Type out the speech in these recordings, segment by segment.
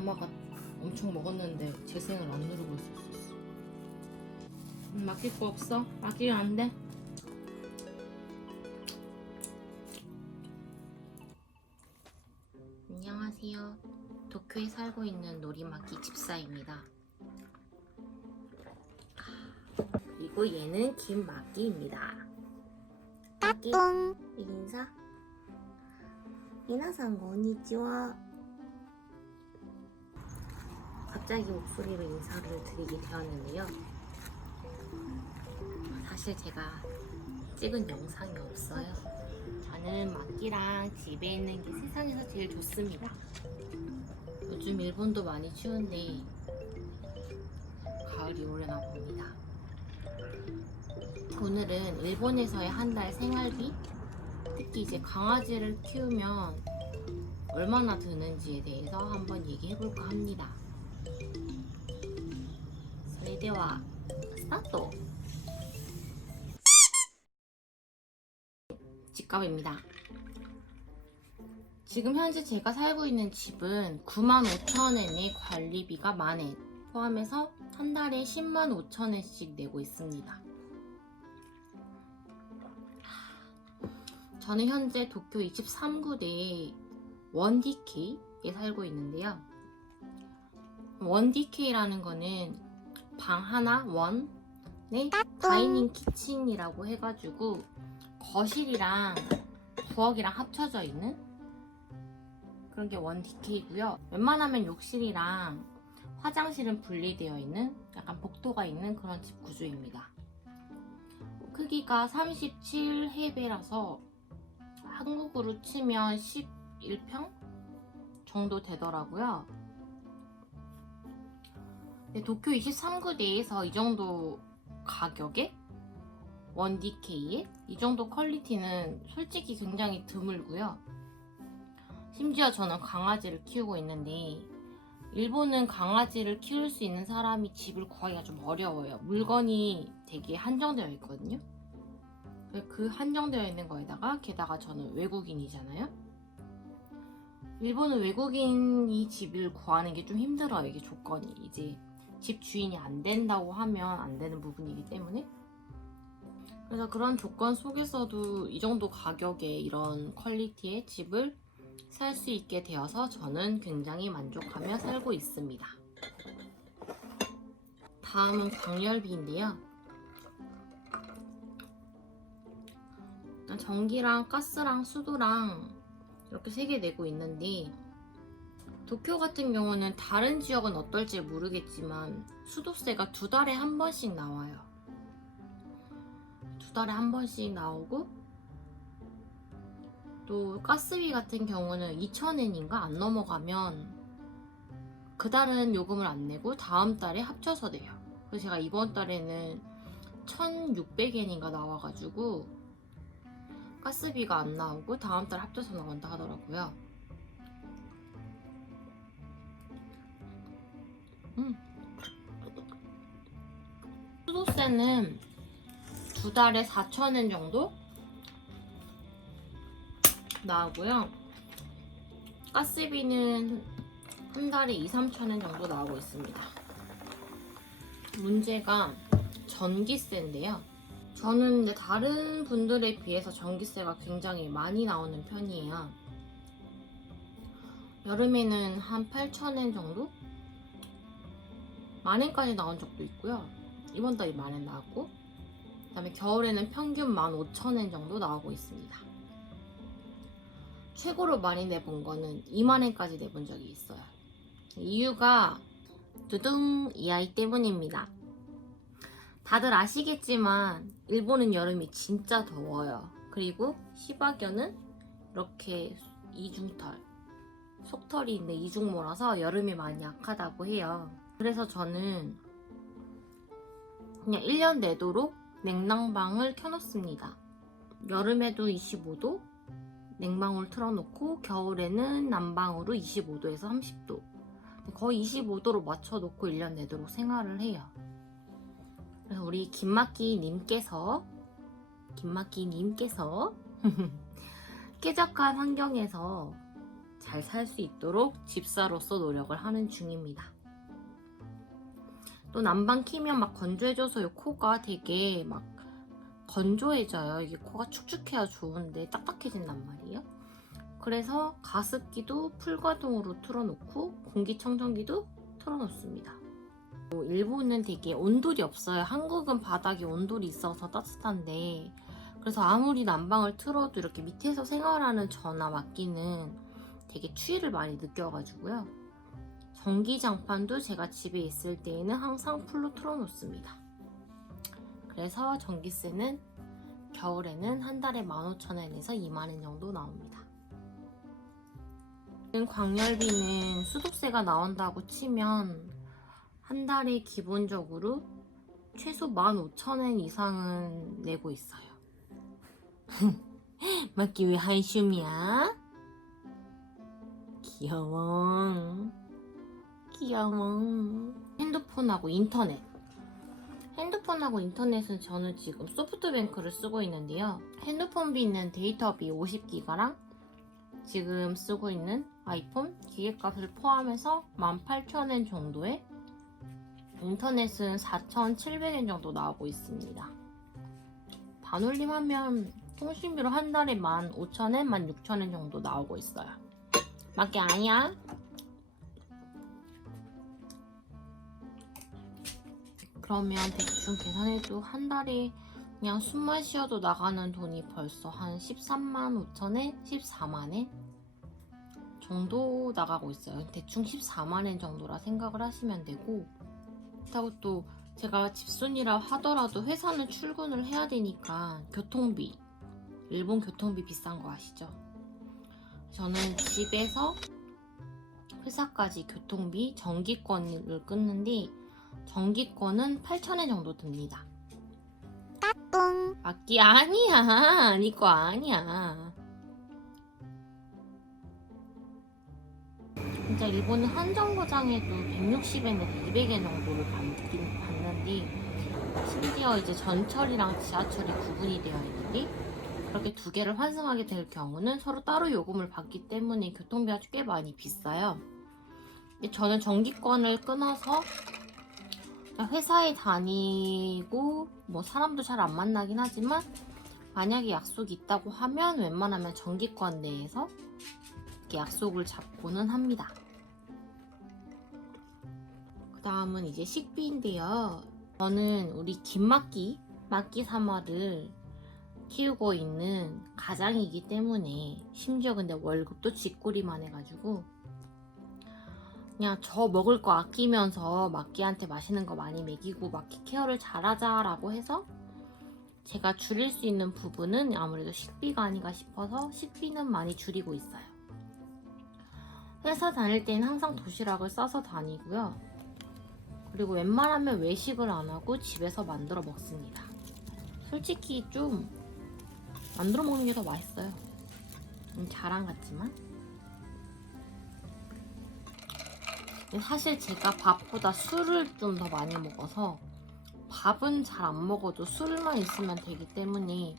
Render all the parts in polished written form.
엄마가 엄청 먹었는데 재생을 안 누르고 있었어. 맡길 거 없어? 맡기면 안 돼? 안녕하세요. 도쿄에 살고 있는 노리마키 집사입니다. 그리고 얘는 김마키입니다. 마키 인사. 미나상 건니치와. 갑자기 목소리로 인사를 드리게 되었는데요. 사실 제가 찍은 영상이 없어요. 저는 마키랑 집에 있는 게 세상에서 제일 좋습니다. 요즘 일본도 많이 추운데 가을이 오려나 봅니다. 오늘은 일본에서의 한 달 생활비, 특히 이제 강아지를 키우면 얼마나 드는지에 대해서 한번 얘기해볼까 합니다. それではスタート! 집값입니다. 지금 현재 제가 살고 있는 집은 95,000엔의 관리비가 만엔 포함해서 한 달에 105,000엔씩 내고 있습니다. 저는 현재 도쿄 23구대의 1DK에 살고 있는데요. 1DK라는 거는 방 하나 원에 다이닝 키친이라고 해가지고 거실이랑 부엌이랑 합쳐져 있는 그런 게 1DK고요. 웬만하면 욕실이랑 화장실은 분리되어 있는 약간 복도가 있는 그런 집 구조입니다. 크기가 37해배라서 한국으로 치면 11평 정도 되더라고요. 근데 도쿄 23구대에서 이 정도 가격에 1DK에 이 정도 퀄리티는 솔직히 굉장히 드물고요. 심지어 저는 강아지를 키우고 있는데 일본은 강아지를 키울 수 있는 사람이 집을 구하기가 좀 어려워요. 물건이 되게 한정되어 있거든요. 그 한정되어 있는 거에다가 게다가 저는 외국인이잖아요. 일본은 외국인이 집을 구하는 게 좀 힘들어요. 이게 조건이 이제 집 주인이 안 된다고 하면 안 되는 부분이기 때문에. 그래서 그런 조건 속에서도 이 정도 가격에 이런 퀄리티의 집을 살 수 있게 되어서 저는 굉장히 만족하며 살고 있습니다. 다음은 광열비인데요. 전기랑 가스랑 수도랑 이렇게 3개 내고 있는데 도쿄 같은 경우는 다른 지역은 어떨지 모르겠지만 수도세가 2달에 한 번씩 나와요. 2달에 한 번씩 나오고 또 가스비 같은 경우는 2,000엔인가 안 넘어가면 그 달은 요금을 안 내고 다음 달에 합쳐서 내요. 그래서 제가 이번 달에는 1,600엔인가 나와가지고 가스비가 안 나오고 다음 달 합쳐서 나온다 하더라고요. 수도세는 2달에 4,000엔 정도 나오고요. 가스비는 한 달에 2-3,000엔 정도 나오고 있습니다. 문제가 전기세인데요. 저는 근데 다른 분들에 비해서 전기세가 굉장히 많이 나오는 편이에요. 여름에는 한 8,000엔 정도? 만엔까지 나온 적도 있고요. 이번 달에 만엔 나왔고, 그 다음에 겨울에는 평균 15,000엔 정도 나오고 있습니다. 최고로 많이 내본 거는 20,000엔까지 내본 적이 있어요. 이유가 두둥 이 아이 때문입니다. 다들 아시겠지만 일본은 여름이 진짜 더워요. 그리고 시바견은 이렇게 이중털, 속털이 있는 이중모라서 여름에 많이 약하다고 해요. 그래서 저는 그냥 1년 내도록 냉난방을 켜놓습니다. 여름에도 25도 냉방을 틀어놓고 겨울에는 난방으로 25도에서 30도 거의 25도로 맞춰놓고 1년 내도록 생활을 해요. 그래서 우리 김마키님께서 쾌적한 환경에서 잘 살 수 있도록 집사로서 노력을 하는 중입니다. 또 난방 키면 막 건조해져서 이 코가 되게 막 건조해져요. 이게 코가 축축해야 좋은데 딱딱해진단 말이에요. 그래서 가습기도 풀가동으로 틀어놓고 공기청정기도 틀어놓습니다. 일본은 되게 온돌이 없어요. 한국은 바닥에 온돌이 있어서 따뜻한데, 그래서 아무리 난방을 틀어도 이렇게 밑에서 생활하는 저나 막기는 되게 추위를 많이 느껴가지고요. 전기장판도 제가 집에 있을 때에는 항상 풀로 틀어놓습니다. 그래서 전기세는 겨울에는 한 달에 15,000원에서 20,000원 정도 나옵니다. 광열비는 수도세가 나온다고 치면 한 달에 기본적으로 최소 15,000원 이상은 내고 있어요. 맞기 왜 한숨이야? 귀여워. 귀여워. 핸드폰하고 인터넷. 핸드폰하고 인터넷은 저는 지금 소프트뱅크를 쓰고 있는데요. 핸드폰비는 데이터비 50기가랑 지금 쓰고 있는 아이폰 기계값을 포함해서 18,000원 정도에 인터넷은 4,700원 정도 나오고 있습니다. 반올림하면 통신비로 한 달에 15,000원, 16,000원 정도 나오고 있어요. 맞게 아니야? 그러면 대충 계산해도 한 달에 그냥 숨만 쉬어도 나가는 돈이 벌써 한 13만 5천엔, 14만엔 정도 나가고 있어요. 대충 14만엔 정도라 생각을 하시면 되고, 그렇다고 또 제가 집순이라 하더라도 회사는 출근을 해야 되니까 교통비, 일본 교통비 비싼 거 아시죠? 저는 집에서 회사까지 교통비 정기권을 끊는데 정기권은 8,000원 정도 듭니다. 맞기 아니야. 니 거 아니야. 진짜 일본은 한정거장에도 160엔에서 200엔 정도를 받는데, 심지어 이제 전철이랑 지하철이 구분이 되어 있는데 그렇게 두 개를 환승하게 될 경우는 서로 따로 요금을 받기 때문에 교통비가 꽤 많이 비싸요. 근데 저는 정기권을 끊어서 회사에 다니고 뭐 사람도 잘 안 만나긴 하지만 만약에 약속이 있다고 하면 웬만하면 정기권 내에서 이렇게 약속을 잡고는 합니다. 그 다음은 이제 식비인데요. 저는 우리 김막기, 막기 3화를 키우고 있는 가장이기 때문에, 심지어 근데 월급도 쥐꼬리만 해가지고 그냥 저 먹을 거 아끼면서 막기한테 맛있는 거 많이 먹이고 막기 케어를 잘하자 라고 해서 제가 줄일 수 있는 부분은 아무래도 식비가 아닌가 싶어서 식비는 많이 줄이고 있어요. 회사 다닐 때는 항상 도시락을 싸서 다니고요. 그리고 웬만하면 외식을 안 하고 집에서 만들어 먹습니다. 솔직히 좀 만들어 먹는 게 더 맛있어요. 자랑 같지만. 사실 제가 밥보다 술을 좀 더 많이 먹어서 밥은 잘 안 먹어도 술만 있으면 되기 때문에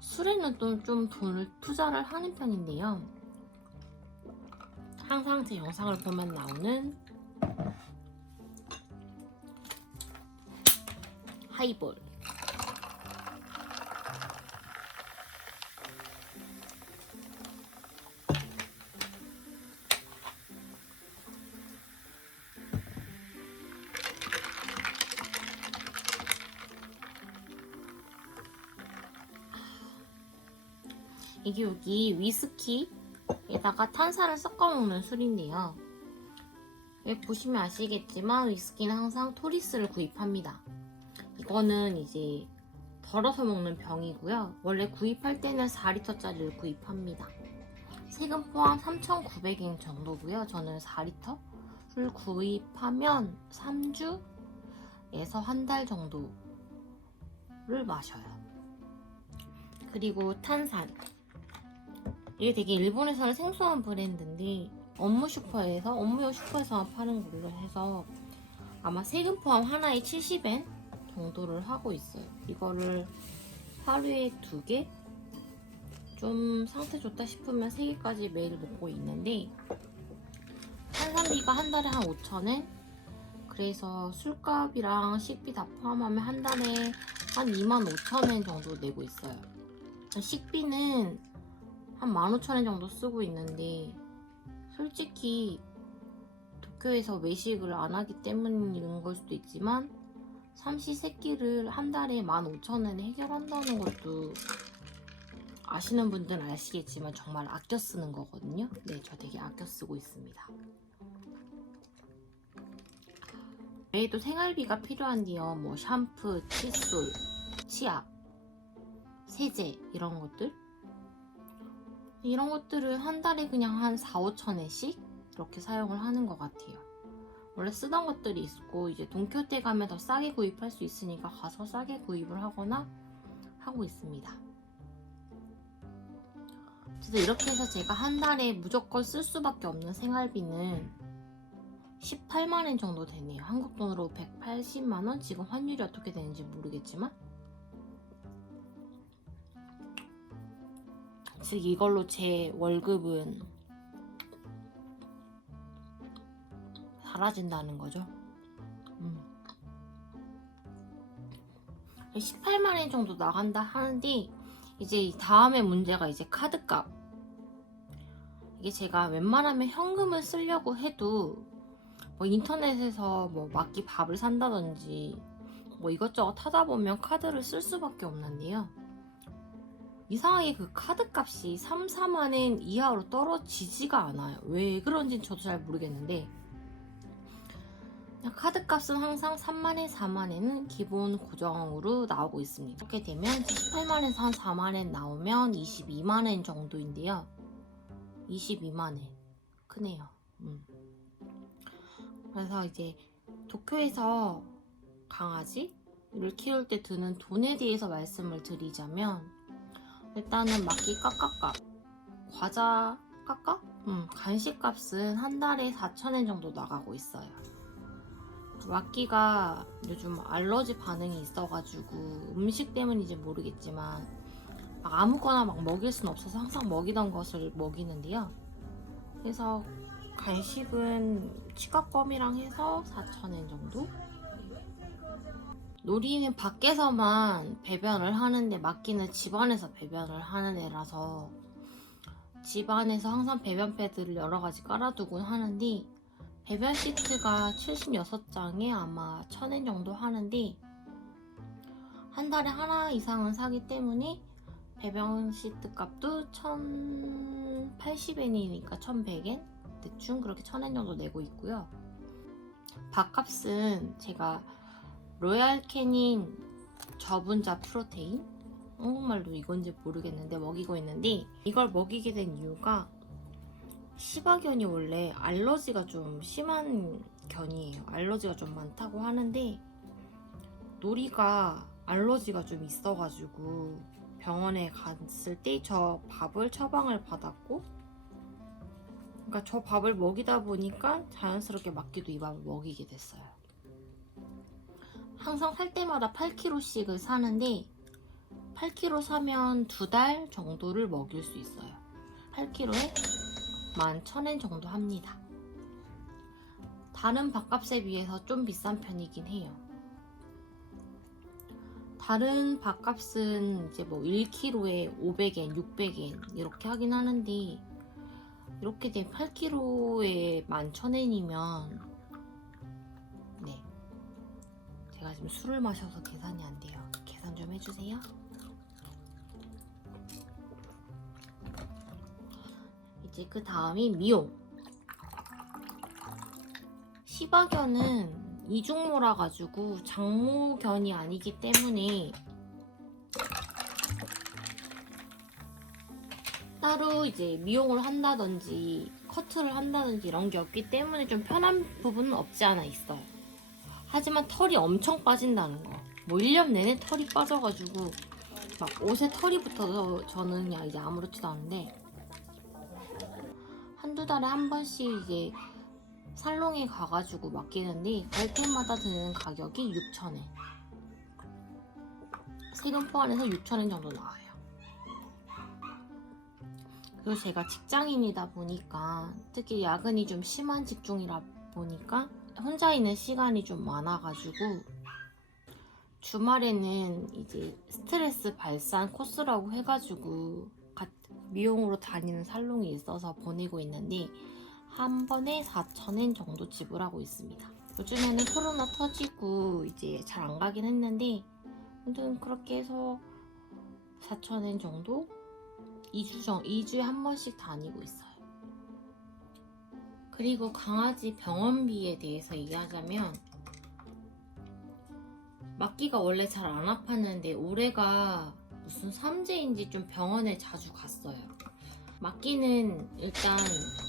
술에는 또 좀 돈을 투자를 하는 편인데요. 항상 제 영상을 보면 나오는 하이볼. 이게 여기 위스키에다가 탄산을 섞어 먹는 술인데요. 여기 보시면 아시겠지만 위스키는 항상 토리스를 구입합니다. 이거는 이제 덜어서 먹는 병이고요. 원래 구입할 때는 4리터짜리를 구입합니다. 세금 포함 3,900엔 정도고요. 저는 4리터를 구입하면 3주에서 한 달 정도를 마셔요. 그리고 탄산. 이게 되게 일본에서는 생소한 브랜드인데 업무용 슈퍼에서 파는 걸로 해서 아마 세금 포함 하나에 70엔 정도를 하고 있어요. 이거를 하루에 2개 좀 상태 좋다 싶으면 3개까지 매일 먹고 있는데 탄산비가 한 달에 한 5,000원? 그래서 술값이랑 식비 다 포함하면 한 달에 한 25,000원 정도 내고 있어요. 식비는 한 15,000원 정도 쓰고 있는데 솔직히 도쿄에서 외식을 안 하기 때문인 걸 수도 있지만 삼시세끼를 한 달에 15,000원에 해결한다는 것도 아시는 분들은 아시겠지만 정말 아껴 쓰는 거거든요. 네, 저 되게 아껴 쓰고 있습니다. 외에도 생활비가 필요한데요. 뭐 샴푸, 칫솔, 치약, 세제 이런 것들을 한 달에 그냥 한 4,000~5,000원씩 이렇게 사용을 하는 것 같아요. 원래 쓰던 것들이 있고 이제 돈키호테 가면 더 싸게 구입할 수 있으니까 가서 싸게 구입을 하거나 하고 있습니다. 그래서 이렇게 해서 제가 한 달에 무조건 쓸 수밖에 없는 생활비는 18만원 정도 되네요. 한국 돈으로 180만원? 지금 환율이 어떻게 되는지 모르겠지만 즉 이걸로 제 월급은 사라진다는 거죠. 18만원 정도 나간다 하는데 이제 다음에 문제가 이제 카드값. 이게 제가 웬만하면 현금을 쓰려고 해도 뭐 인터넷에서 뭐 막기 밥을 산다든지 뭐 이것저것 하다 보면 카드를 쓸 수밖에 없는데요. 이상하게 그 카드값이 3, 4만원 이하로 떨어지지가 않아요. 왜 그런지 저도 잘 모르겠는데 카드값은 항상 3만원, 4만원은 기본 고정으로 나오고 있습니다. 이렇게 되면 18만원에서 한 4만원 나오면 22만원 정도인데요. 22만원 크네요. 그래서 이제 도쿄에서 강아지를 키울 때 드는 돈에 대해서 말씀을 드리자면 일단은 막기 깎아값, 과자 깎아? 간식값은 한 달에 4,000원 정도 나가고 있어요. 막기가 요즘 알러지 반응이 있어가지고 음식 때문인지 모르겠지만 막 아무거나 막 먹일 순 없어서 항상 먹이던 것을 먹이는데요. 그래서 간식은 치과껌이랑 해서 4,000원 정도? 놀이는 밖에서만 배변을 하는데 막기는 집안에서 배변을 하는 애라서 집안에서 항상 배변 패드를 여러 가지 깔아두곤 하는데 배변 시트가 76장에 아마 1,000원 정도 하는데 한 달에 하나 이상은 사기 때문에 배변 시트 값도 1,080엔이니까 1,100엔? 대충 그렇게 1,000엔 정도 내고 있고요. 밥값은 제가 로얄 캐닌 저분자 프로테인? 한국말로 이건지 모르겠는데 먹이고 있는데 이걸 먹이게 된 이유가 시바견이 원래 알러지가 좀 심한 견이에요. 알러지가 좀 많다고 하는데 놀이가 알러지가 좀 있어가지고 병원에 갔을 때 저 밥을 처방을 받았고 그러니까 저 밥을 먹이다 보니까 자연스럽게 막기도 이 밥을 먹이게 됐어요. 항상 살 때마다 8kg씩을 사는데 8kg 사면 2달 정도를 먹일 수 있어요. 8kg에 11,000엔 정도 합니다. 다른 밥값에 비해서 좀 비싼 편이긴 해요. 다른 밥값은 이제 뭐 1kg에 500엔, 600엔 이렇게 하긴 하는데 이렇게 된 8kg에 11,000엔이면 네, 제가 지금 술을 마셔서 계산이 안 돼요. 계산 좀 해주세요. 이제 그 다음이 미용. 시바견은 이중모라 가지고 장모견이 아니기 때문에 따로 이제 미용을 한다든지 커트를 한다든지 이런 게 없기 때문에 좀 편한 부분은 없지 않아 있어요. 하지만 털이 엄청 빠진다는 거. 뭐 1년 내내 털이 빠져가지고 막 옷에 털이 붙어서 저는 그냥 이제 아무렇지도 않은데 한두 달에 한 번씩 이제 살롱에 가가지고 맡기는데 갈 때마다 드는 가격이 6,000엔. 세금 포함해서 6,000엔 정도 나와요. 그리고 제가 직장인이다 보니까 특히 야근이 좀 심한 직종이라 보니까 혼자 있는 시간이 좀 많아가지고 주말에는 이제 스트레스 발산 코스라고 해가지고 미용으로 다니는 살롱이 있어서 보내고 있는데 한 번에 4,000엔 정도 지불하고 있습니다. 요즘에는 코로나 터지고 이제 잘 안 가긴 했는데 아무튼 그렇게 해서 4,000엔 정도 2주에 한 번씩 다니고 있어요. 그리고 강아지 병원비에 대해서 얘기하자면 막기가 원래 잘 안 아팠는데 올해가 무슨 삼재인지 좀 병원에 자주 갔어요. 막기는 일단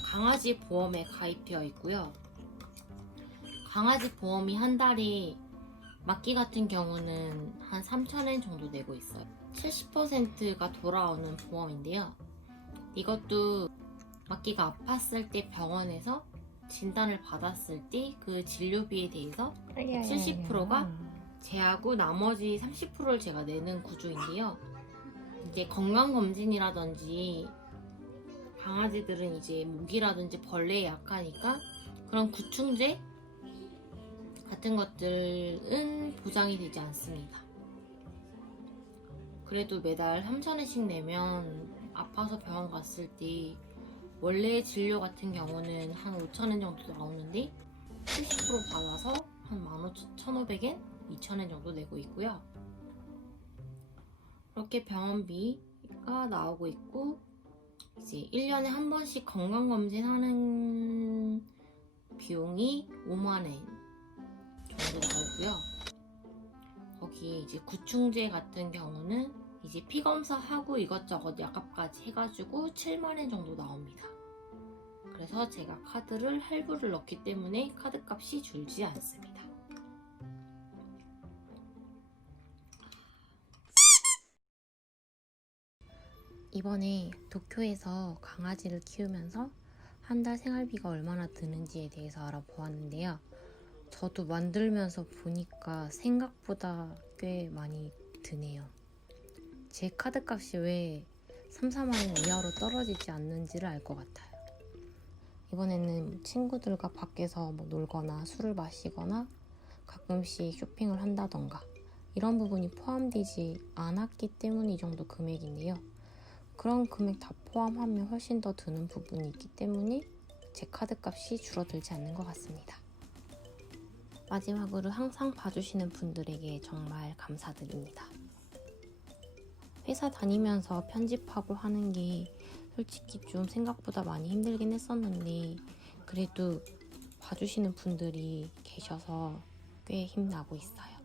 강아지 보험에 가입되어 있고요. 강아지 보험이 한 달에 막기 같은 경우는 한 3,000엔 정도 내고 있어요. 70%가 돌아오는 보험인데요. 이것도 막기가 아팠을 때 병원에서 진단을 받았을 때 그 진료비에 대해서 70%가 제하고 나머지 30%를 제가 내는 구조인데요. 이제 건강검진이라든지 강아지들은 이제 모기라든지 벌레에 약하니까 그런 구충제 같은 것들은 보장이 되지 않습니다. 그래도 매달 3,000원씩 내면 아파서 병원 갔을 때 원래 진료 같은 경우는 한 5,000원 정도 나오는데 70% 받아서 한 15,500엔? 2,000원 정도 내고 있고요. 그렇게 병원비가 나오고 있고 이제 1년에 한 번씩 건강검진 하는 비용이 5만엔 정도 나오고요. 거기 이제 구충제 같은 경우는 이제 피검사하고 이것저것 약값까지 해가지고 7만엔 정도 나옵니다. 그래서 제가 카드를 할부를 넣기 때문에 카드값이 줄지 않습니다. 이번에 도쿄에서 강아지를 키우면서 한 달 생활비가 얼마나 드는지에 대해서 알아보았는데요. 저도 만들면서 보니까 생각보다 꽤 많이 드네요. 제 카드값이 왜 3, 4만원 이하로 떨어지지 않는지를 알 것 같아요. 이번에는 친구들과 밖에서 뭐 놀거나 술을 마시거나 가끔씩 쇼핑을 한다던가 이런 부분이 포함되지 않았기 때문에 이 정도 금액인데요. 그런 금액 다 포함하면 훨씬 더 드는 부분이 있기 때문에 제 카드값이 줄어들지 않는 것 같습니다. 마지막으로 항상 봐주시는 분들에게 정말 감사드립니다. 회사 다니면서 편집하고 하는 게 솔직히 좀 생각보다 많이 힘들긴 했었는데 그래도 봐주시는 분들이 계셔서 꽤 힘나고 있어요.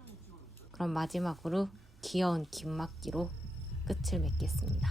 그럼 마지막으로 귀여운 김막기로 끝을 맺겠습니다.